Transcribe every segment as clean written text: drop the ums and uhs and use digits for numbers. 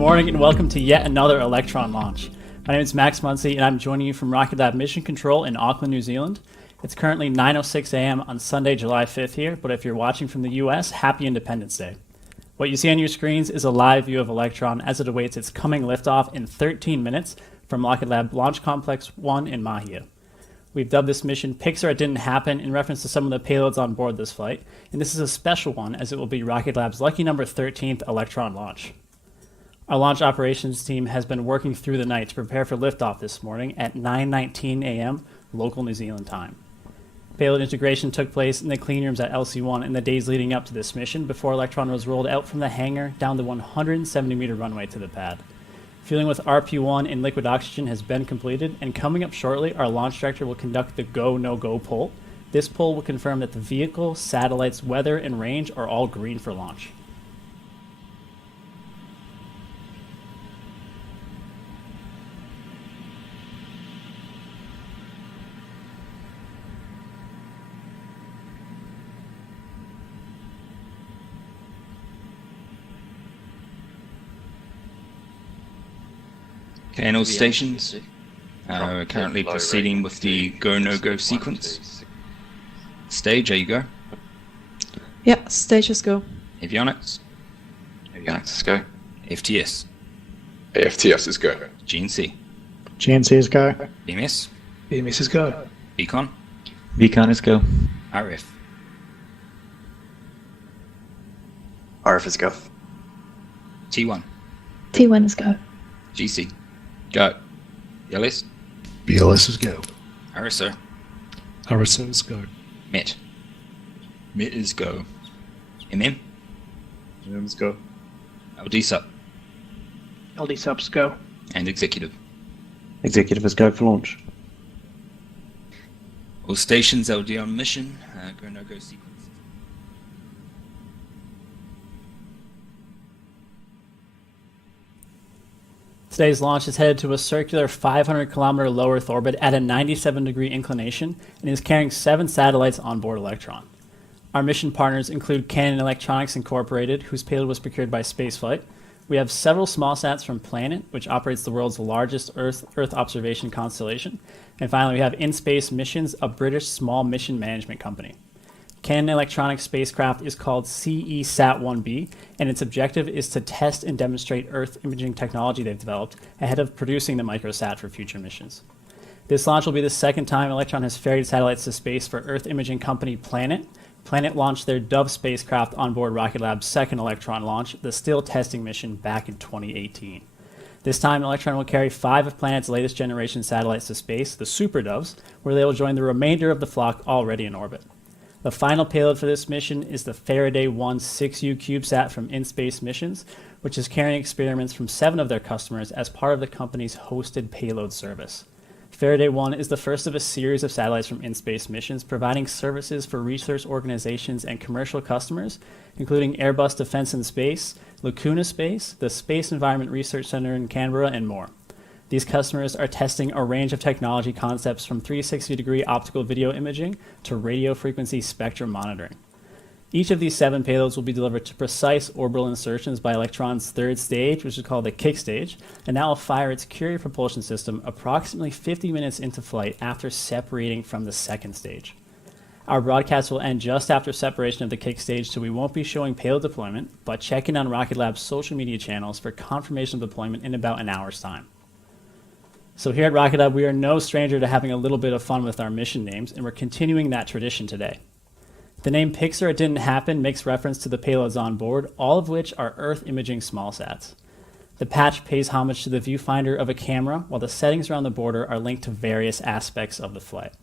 morning and welcome to yet another Electron launch. My name is Max Muncy and I'm joining you from Rocket Lab Mission Control in Auckland, New Zealand. It's currently 9:06 a.m. on Sunday, July 5th here, but if you're watching from the US, happy Independence Day. What you see on your screens is a live view of Electron as it awaits its coming liftoff in 13 minutes from Rocket Lab Launch Complex 1 in Mahia. We've dubbed this mission Pixar It Didn't Happen in reference to some of the payloads on board this flight, and this is a special one as it will be Rocket Lab's lucky number 13th Electron launch. Our launch operations team has been working through the night to prepare for liftoff this morning at 9:19 a.m. local New Zealand time. Payload integration took place in the clean rooms at LC-1 in the days leading up to this mission before Electron was rolled out from the hangar down the 170-meter runway to the pad. Fueling with RP-1 in liquid oxygen has been completed, and coming up shortly, our launch director will conduct the go, no-go poll. This poll will confirm that the vehicle, satellites, weather, and range are all green for launch. Okay, and all stations are currently proceeding with the go, no-go sequence. Stage, you go. Yeah, stages go. Avionics. Avionics is go. FTS. AFTS is go. GNC. GNC is go. BMS. BMS is go. Beacon. Beacon is go. RF. RF is go. T1. T1 is go. GC. Go. BLS. BLS is go. RSO. RSO is go. MET. MET is go. MM. MM is go. LD sub. LD subs go. And executive. Executive is go for launch. All stations LD on mission. Go, no-go sequence. Today's launch is headed to a circular 500-kilometer low Earth orbit at a 97-degree inclination and is carrying 7 satellites on board Electron. Our mission partners include Canon Electronics Incorporated, whose payload was procured by Spaceflight. We have several small sats from Planet, which operates the world's largest Earth observation constellation. And finally, we have In-Space Missions, a British small mission management company. Canon Electronics spacecraft is called CESat-1B, and its objective is to test and demonstrate Earth imaging technology they've developed ahead of producing the microsat for future missions. This launch will be the second time Electron has ferried satellites to space for Earth imaging company Planet. Planet launched their Dove spacecraft on board Rocket Lab's second Electron launch, the STILL testing mission, back in 2018. This time, Electron will carry 5 of Planet's latest generation satellites to space, the Super Doves, where they will join the remainder of the flock already in orbit. The final payload for this mission is the Faraday 1 6U CubeSat from In-Space Missions, which is carrying experiments from 7 of their customers as part of the company's hosted payload service. Faraday 1 is the first of a series of satellites from In-Space Missions providing services for research organizations and commercial customers, including Airbus Defence and Space, Lacuna Space, the Space Environment Research Centre in Canberra, and more. These customers are testing a range of technology concepts from 360-degree optical video imaging to radio frequency spectrum monitoring. Each of these 7 payloads will be delivered to precise orbital insertions by Electron's third stage, which is called the kick stage, and that will fire its Curie propulsion system approximately 50 minutes into flight after separating from the second stage. Our broadcast will end just after separation of the kick stage, so we won't be showing payload deployment, but check in on Rocket Lab's social media channels for confirmation of deployment in about an hour's time. So here at Rocket Lab, we are no stranger to having a little bit of fun with our mission names, and we're continuing that tradition today. The name Pixar It Didn't Happen makes reference to the payloads on board, all of which are Earth imaging smallsats. The patch pays homage to the viewfinder of a camera, while the settings around the border are linked to various aspects of the flight.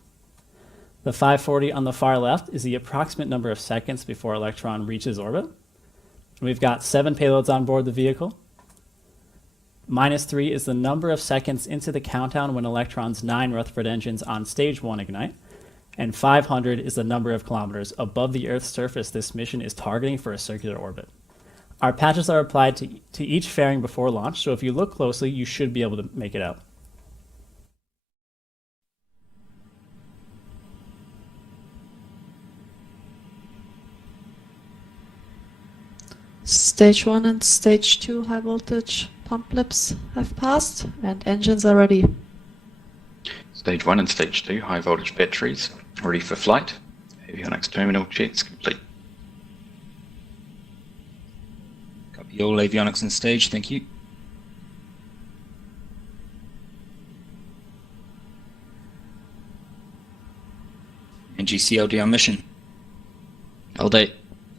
The 540 on the far left is the approximate number of seconds before Electron reaches orbit. We've got 7 payloads on board the vehicle. -3 is the number of seconds into the countdown when Electron's 9 Rutherford engines on stage 1 ignite, and 500 is the number of kilometers above the Earth's surface this mission is targeting for a circular orbit. Our patches are applied to each fairing before launch, so if you look closely, you should be able to make it out. Stage 1 and Stage 2 high voltage Pump lips have passed and engines are ready. Stage 1 and Stage 2 high voltage batteries ready for flight. Avionics terminal checks complete. Copy all avionics on stage, thank you. NGCLD on mission. All day.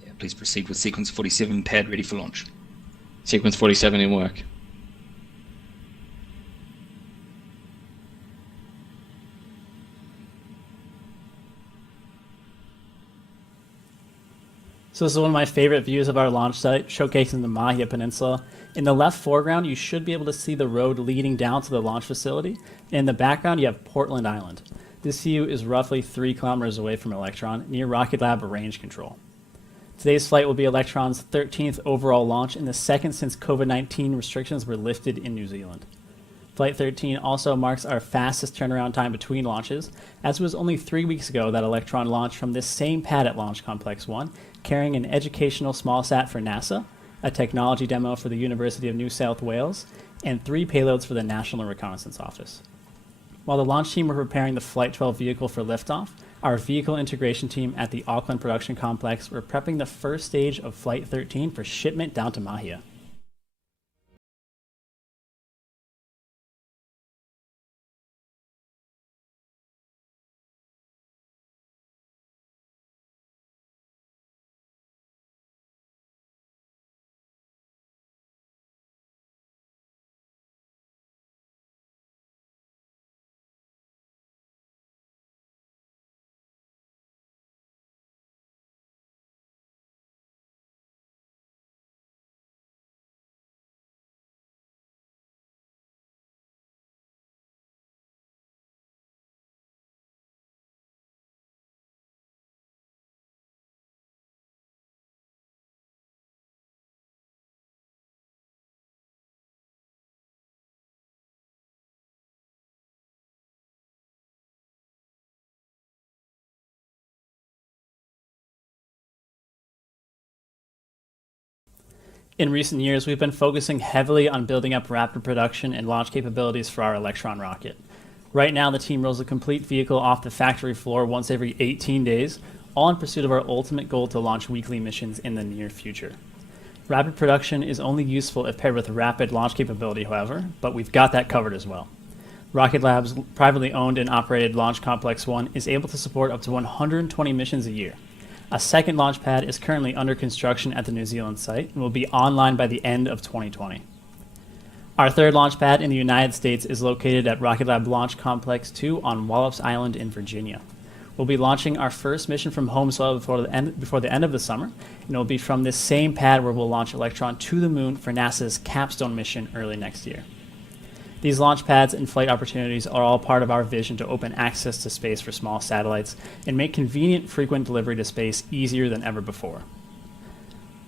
Yeah, please proceed with sequence 47 pad ready for launch. Sequence 47 in work. So this is one of my favorite views of our launch site, showcasing the Mahia Peninsula. In the left foreground, you should be able to see the road leading down to the launch facility. In the background, you have Portland Island. This view is roughly 3 kilometers away from Electron, near Rocket Lab range control. Today's flight will be Electron's 13th overall launch and the second since COVID-19 restrictions were lifted in New Zealand. Flight 13 also marks our fastest turnaround time between launches, as it was only 3 weeks ago that Electron launched from this same pad at Launch Complex 1, carrying an educational smallsat for NASA, a technology demo for the University of New South Wales, and 3 payloads for the National Reconnaissance Office. While the launch team were preparing the Flight 12 vehicle for liftoff, our vehicle integration team at the Auckland Production Complex were prepping the first stage of Flight 13 for shipment down to Mahia. In recent years, we've been focusing heavily on building up rapid production and launch capabilities for our Electron rocket. Right now, the team rolls a complete vehicle off the factory floor once every 18 days, all in pursuit of our ultimate goal to launch weekly missions in the near future. Rapid production is only useful if paired with rapid launch capability, however, but we've got that covered as well. Rocket Lab's privately owned and operated Launch Complex 1 is able to support up to 120 missions a year. A second launch pad is currently under construction at the New Zealand site and will be online by the end of 2020. Our third launch pad in the United States is located at Rocket Lab Launch Complex 2 on Wallops Island in Virginia. We'll be launching our first mission from home soil before the end of the summer, and it will be from this same pad where we'll launch Electron to the moon for NASA's Capstone mission early next year. These launch pads and flight opportunities are all part of our vision to open access to space for small satellites and make convenient, frequent delivery to space easier than ever before.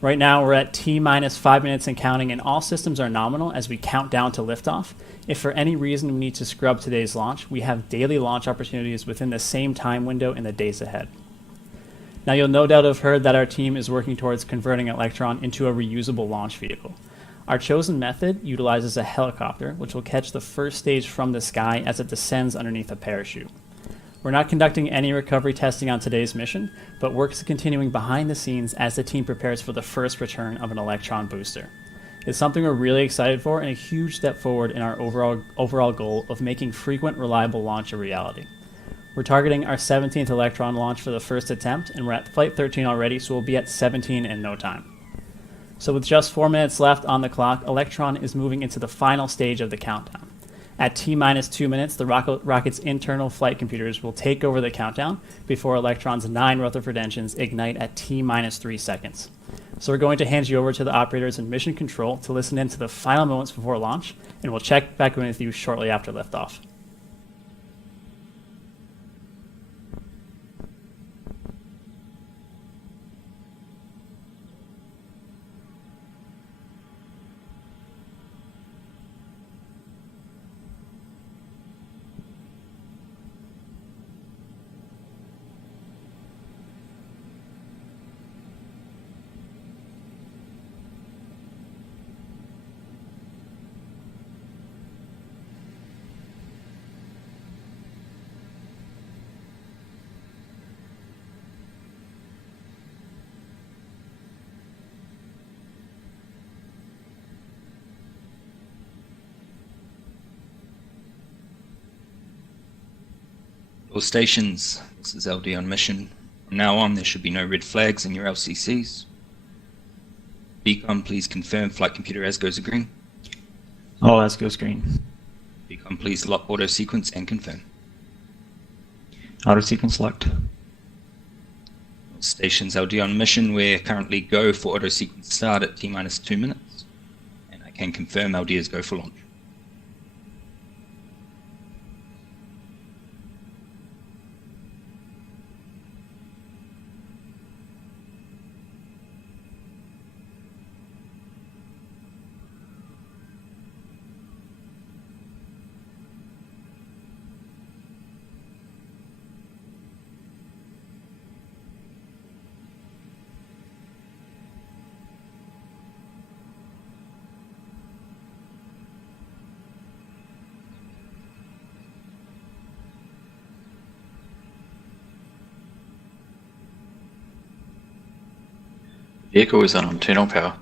Right now, we're at T-minus 5 minutes and counting, and all systems are nominal as we count down to liftoff. If for any reason we need to scrub today's launch, we have daily launch opportunities within the same time window in the days ahead. Now, you'll no doubt have heard that our team is working towards converting Electron into a reusable launch vehicle. Our chosen method utilizes a helicopter, which will catch the first stage from the sky as it descends underneath a parachute. We're not conducting any recovery testing on today's mission, but work is continuing behind the scenes as the team prepares for the first return of an Electron booster. It's something we're really excited for and a huge step forward in our overall goal of making frequent, reliable launch a reality. We're targeting our 17th Electron launch for the first attempt, and we're at Flight 13 already, so we'll be at 17 in no time. So with just 4 minutes left on the clock, Electron is moving into the final stage of the countdown. At T-minus 2 minutes, the rocket's internal flight computers will take over the countdown before Electron's 9 Rutherford engines ignite at T-minus 3 seconds. So we're going to hand you over to the operators in mission control to listen in to the final moments before launch, and we'll check back in with you shortly after liftoff. All stations, this is LD on mission. From now on, there should be no red flags in your LCCs. Beacon, please confirm flight computer as goes green. All as goes green. Beacon, please lock auto sequence and confirm. Auto sequence locked. Stations LD on mission, we're currently go for auto sequence start at T-minus 2 minutes. And I can confirm LD is go for launch. Vehicle is on internal power.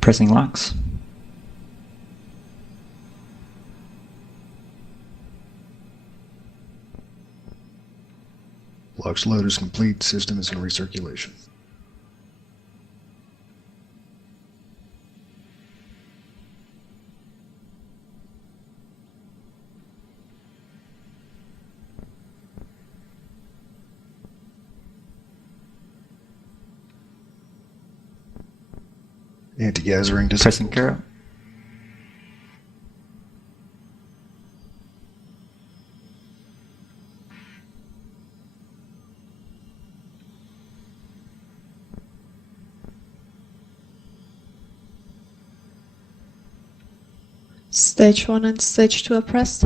Pressing locks. Lux load is complete. System is in recirculation. Anti-gathering Pressing current. Stage 1 and Stage 2 are pressed.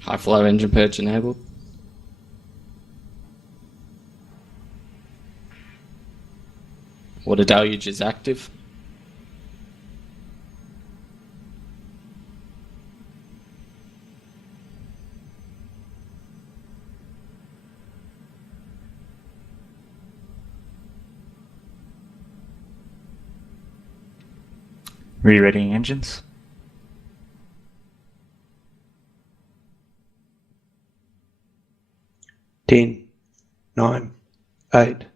High flow engine purge enabled. Water deluge is active. Re-readying engines. Ten, 9, 8,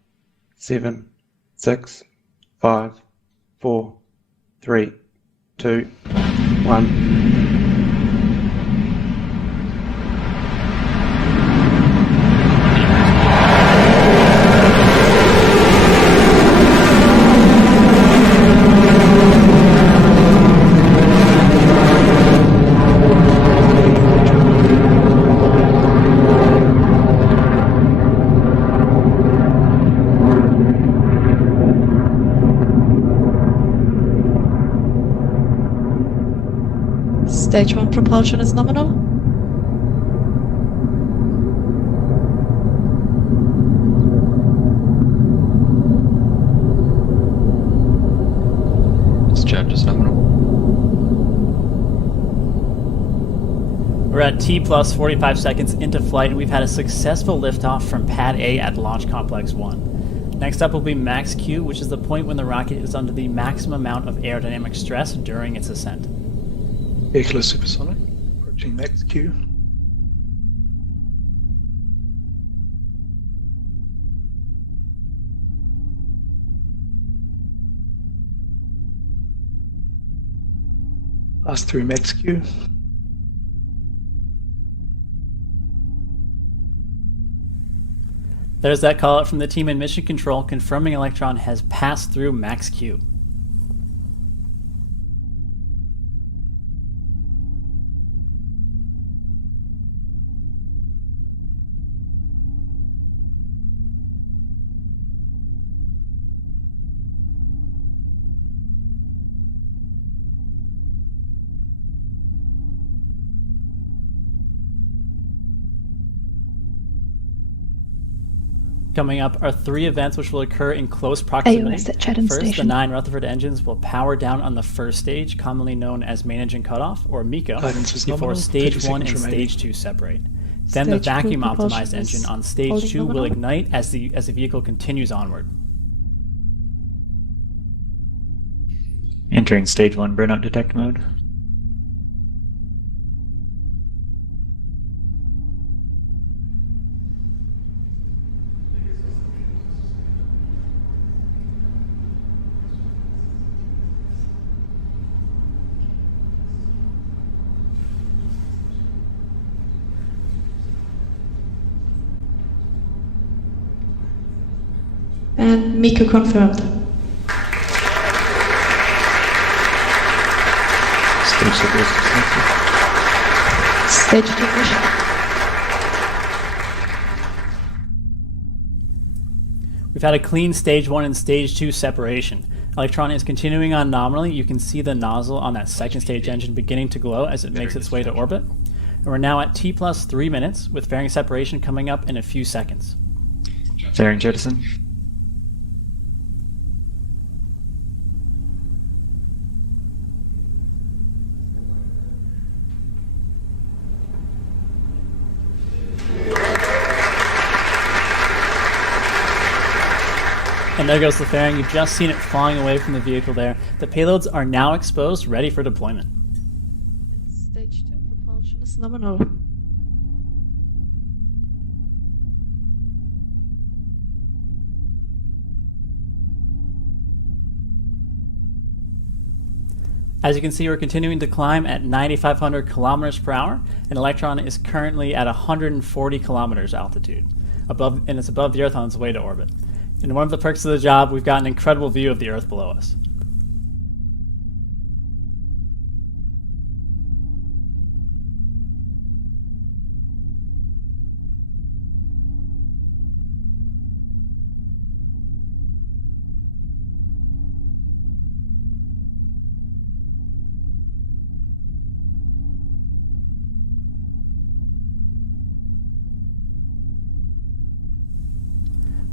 7, 6, 5, 4, 3, 2, 1. Stage 1 propulsion is nominal. Discharge is nominal. We're at T plus 45 seconds into flight, and we've had a successful liftoff from Pad A at Launch Complex 1. Next up will be Max Q, which is the point when the rocket is under the maximum amount of aerodynamic stress during its ascent. Vehicle is supersonic. Approaching max Q. Pass through max Q. There's that call out from the team in Mission Control confirming Electron has passed through Max Q. Coming up are 3 events which will occur in close proximity. AOS at Chatham First, the Station. 9 Rutherford engines will power down on the first stage, commonly known as main engine cutoff, or MECO, Guidance is before nominal, stage 30 1 and seconds remaining. stage 2 separate. Then the Stage two vacuum propulsion optimized is engine on stage holding 2 will nominal. ignite as the vehicle continues onward. Entering stage 1 burnout detect mode. And MECO confirmed. Stage separation selected. Stage 2 mission. We've had a clean stage 1 and stage 2 separation. Electron is continuing on nominally. You can see the nozzle on that second stage engine beginning to glow as it makes its way to orbit. And we're now at T plus 3 minutes, with fairing separation coming up in a few seconds. Fairing jettison. And there goes the fairing. You've just seen it flying away from the vehicle there. The payloads are now exposed, ready for deployment. Stage 2 propulsion is nominal. As you can see, we're continuing to climb at 9,500 kilometers per hour, and Electron is currently at 140 kilometers altitude, and it's above the Earth on its way to orbit. And one of the perks of the job, we've got an incredible view of the Earth below us.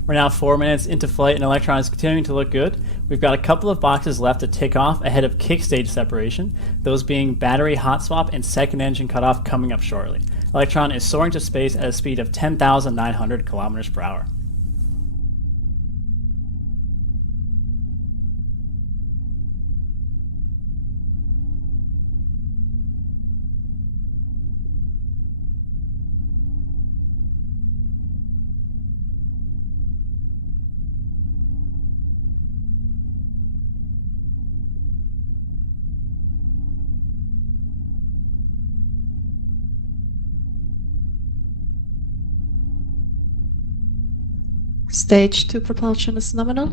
We're now 4 minutes into flight and Electron is continuing to look good. We've got a couple of boxes left to tick off ahead of kick stage separation, those being battery hot swap and second engine cutoff coming up shortly. Electron is soaring to space at a speed of 10,900 kilometers per hour. Stage 2 propulsion is nominal.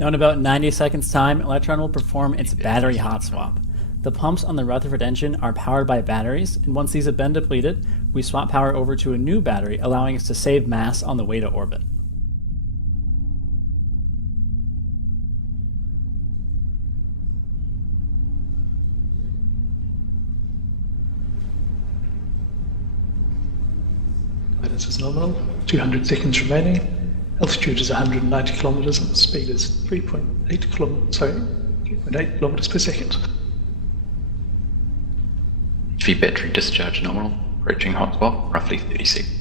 Now in about 90 seconds time, Electron will perform its battery hot swap. The pumps on the Rutherford engine are powered by batteries, and once these have been depleted, we swap power over to a new battery, allowing us to save mass on the way to orbit. Guidance is nominal, 200 seconds remaining. Altitude is 190 kilometers and the speed is 3.8 kilometers per second. HV battery discharge nominal, approaching hot spot, roughly 30 seconds.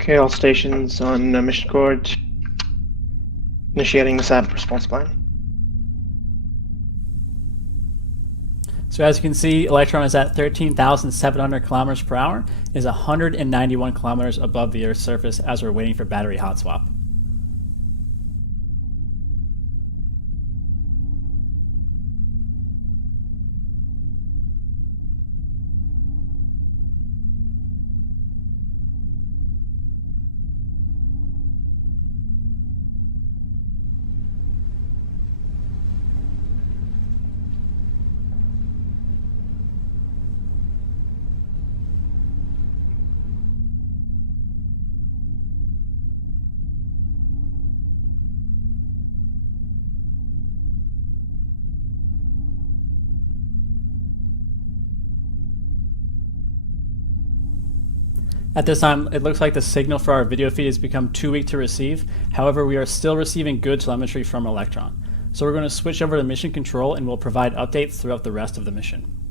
Okay, all stations on mission coord. Initiating the SAP response plan. So as you can see, Electron is at 13,700 kilometers per hour, is 191 kilometers above the Earth's surface as we're waiting for battery hot swap. At this time, it looks like the signal for our video feed has become too weak to receive. However, we are still receiving good telemetry from Electron. So we're going to switch over to mission control and we'll provide updates throughout the rest of the mission.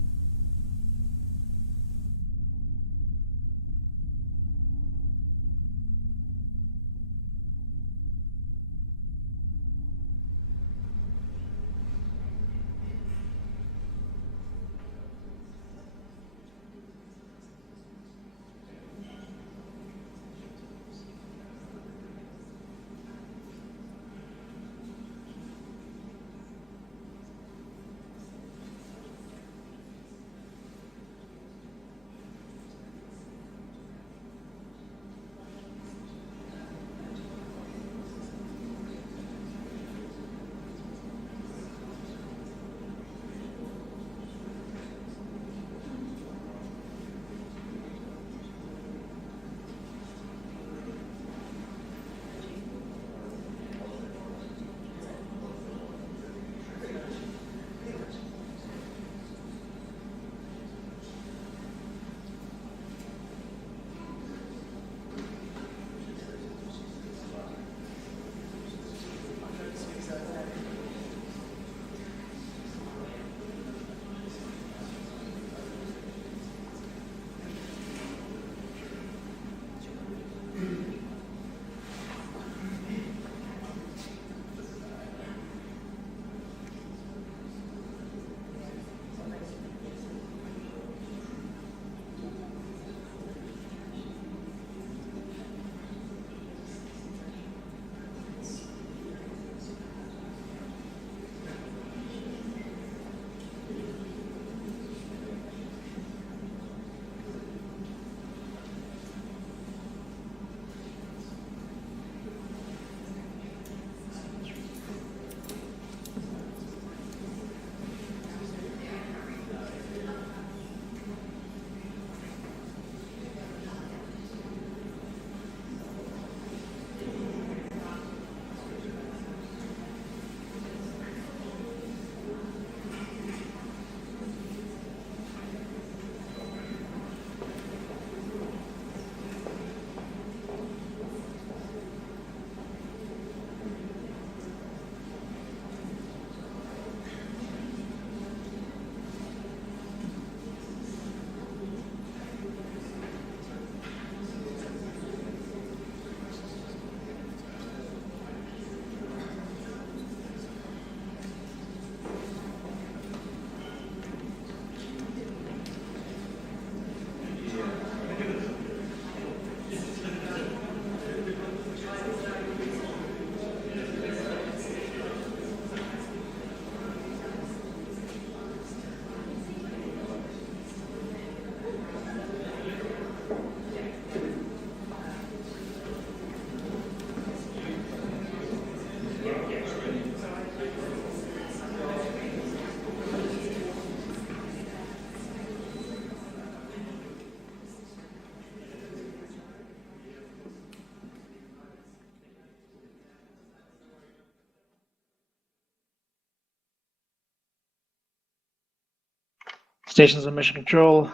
Stations on mission control.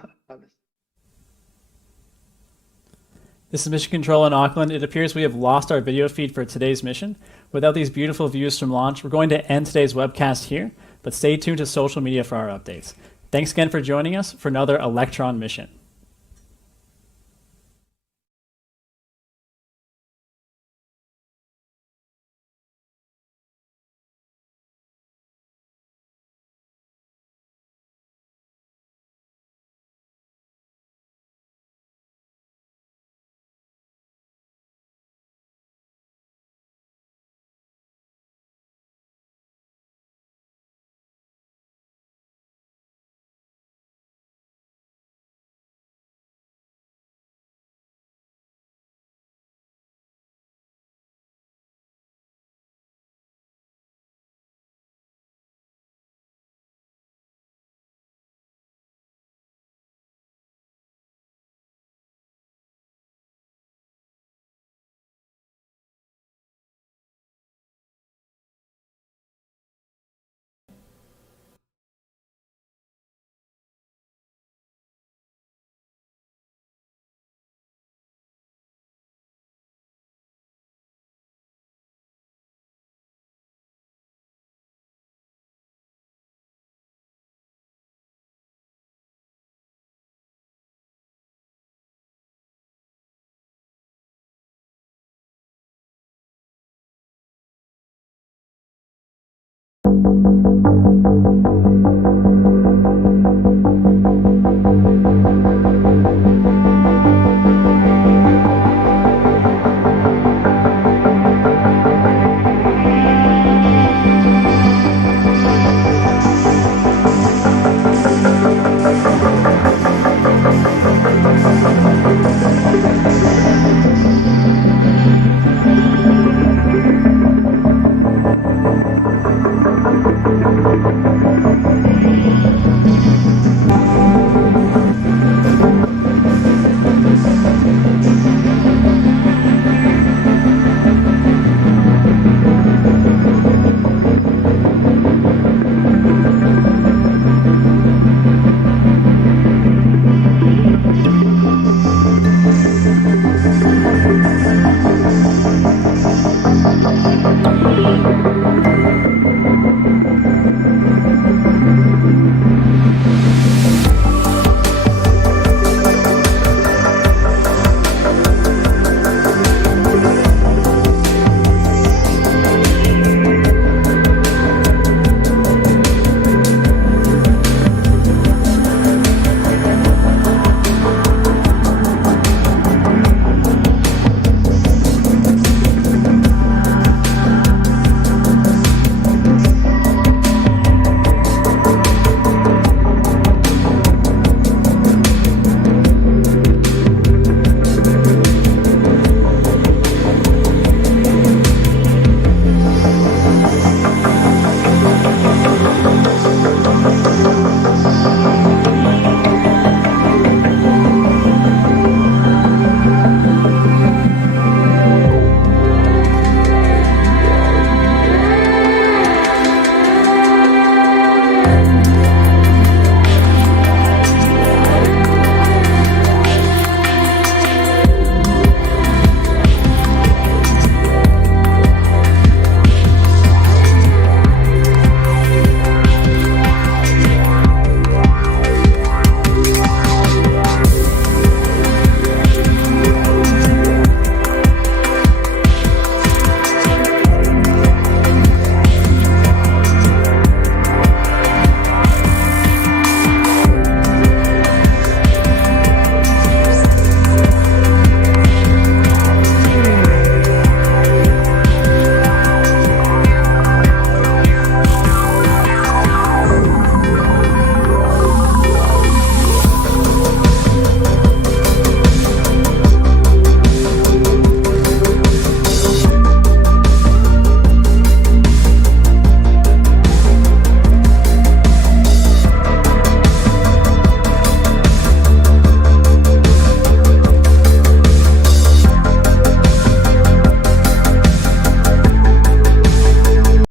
This is Mission Control in Auckland. It appears we have lost our video feed for today's mission. Without these beautiful views from launch, we're going to end today's webcast here, but stay tuned to social media for our updates. Thanks again for joining us for another Electron mission.